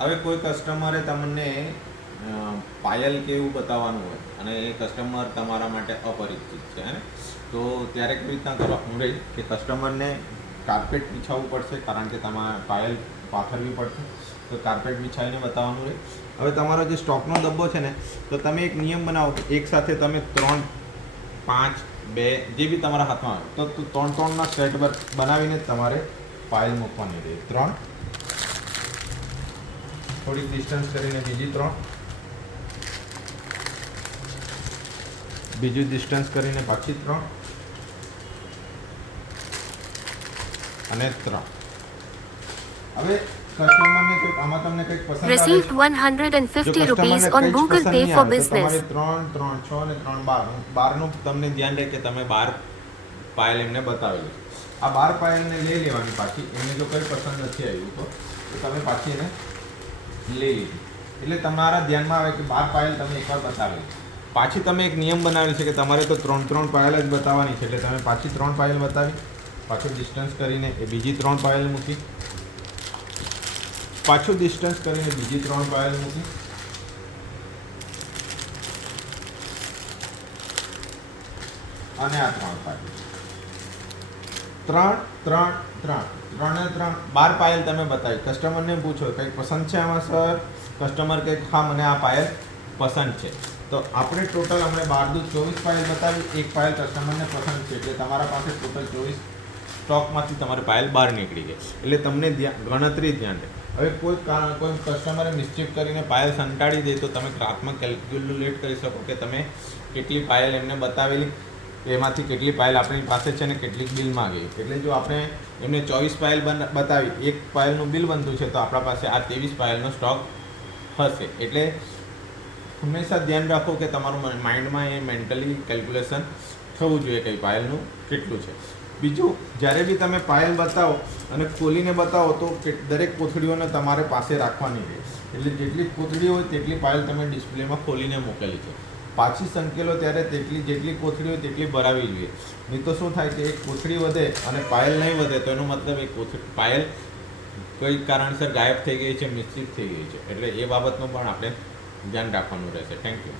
હવે કોઈ કસ્ટમરે તમને પાયલ કે એવું બતાવવાનું હોય અને એ કસ્ટમર તમારા માટે અપરિચિત છે હે ને, તો ત્યારે કેવી રીતના કરવાનું રહે કે કસ્ટમરને કાર્પેટ બિછાવવું પડશે, કારણ કે તમારે પાયલ પાથરવી પડશે, તો કાર્પેટ બિછાવીને બતાવવાનું રહે. હવે તમારો જે સ્ટોકનો ડબ્બો છે ને, તો તમે એક નિયમ બનાવો કે એક સાથે તમે 3, 5, 2 જે બી તમારા હાથમાં આવે તો 3-3ના સેટ બનાવીને તમારે પાયલ મૂકવાની રહે. 3, થોડીક ડિસ્ટન્સ કરીને બીજી 3, બીજું ડિસ્ટન્સ કરીને પાછી 3 અને 3. હવે કસ્ટમરને કંઈક આમાં તમને કંઈક પસંદ આવે Received છે, 150 જો rupees કસ્ટમરને on કંઈ જ Google પસંદ Pay નહીં for આવે તો business. તમારે 3, 3, 6 અને 3, 12નું તમને ધ્યાન રહે કે તમે 12 પાયલ એમને બતાવેલી છે. આ 12 પાયલને લઈ લેવાની પાછી. એમને જો કંઈ પસંદ નથી આવ્યું તો તમે પાછી એને લઈ લીધી. એટલે તમારા ધ્યાનમાં આવે કે 12 પાયલ તમે એકવાર બતાવેલી. પાછી તમે એક નિયમ બનાવેલી છે કે તમારે તો 3 પાયલ જ બતાવવાની છે, એટલે તમે પાછી 3 પાયલ બતાવી, પાછું ડિસ્ટન્સ કરીને એ બીજી 3 પાયલ મૂકી, પાછું ડિસ્ટન્સ કરીને બીજી 3 પાયલ મૂકી, અને આ 3 પાયલ. 3, 3, 3, 3 ને 3, 12 પાયલ તમે બતાવી. કસ્ટમરને પૂછો કંઈક પસંદ છે આમાં સર? કસ્ટમર કંઈક હા મને આ પાયલ પસંદ છે. તો આપણે ટોટલ હમણાં 12 દુ 24 પાયલ બતાવી, એક પાયલ કસ્ટમરને પસંદ છે, એટલે તમારા પાસે ટોટલ 24 સ્ટોકમાંથી તમારે પાયલ બહાર નીકળી ગઈ. એટલે તમને ગણતરી ધ્યાન રહે. હવે કોઈ કસ્ટમરે મિસ્ચીફ કરીને પાયલ સંટાડી દે તો તમે ક્લાસમાં કેલ્ક્યુલેટ કરી શકો કે તમે કેટલી પાયલ એમને બતાવેલી, એમાંથી કેટલી પાયલ આપણી પાસે છે ને કેટલીક બિલમાં ગઈ. એટલે જો આપણે એમને 24 પાયલ બતાવી, એક પાયલનું બિલ બનતું છે, તો આપણા પાસે આ 23 પાયલનો સ્ટોક હશે. એટલે હંમેશા ધ્યાન રાખો કે તમારું માઇન્ડમાં એ મેન્ટલી કેલ્ક્યુલેશન થવું જોઈએ કે પાયલનું કેટલું છે. બીજું, જ્યારે બી તમે પાયલ બતાવો અને ખોલીને બતાવો તો દરેક કોથળીઓને તમારે પાસે રાખવાની રહે. એટલે જેટલી કોથળી હોય તેટલી પાયલ તમે ડિસ્પ્લેમાં ખોલીને મૂકેલી છે. પાછી સંકેલો ત્યારે જેટલી કોથળી હોય તેટલી ભરાવી જોઈએ. નહીં તો શું થાય કે એક કોથળી વધે અને પાયલ નહીં વધે તો એનો મતલબ એક પાયલ કોઈ કારણસર ગાયબ થઈ ગઈ છે, મિસ્ચીફ થઈ ગઈ છે. એટલે એ બાબતનું પણ આપણે ધ્યાન રાખવાનું રહેશે. Thank you.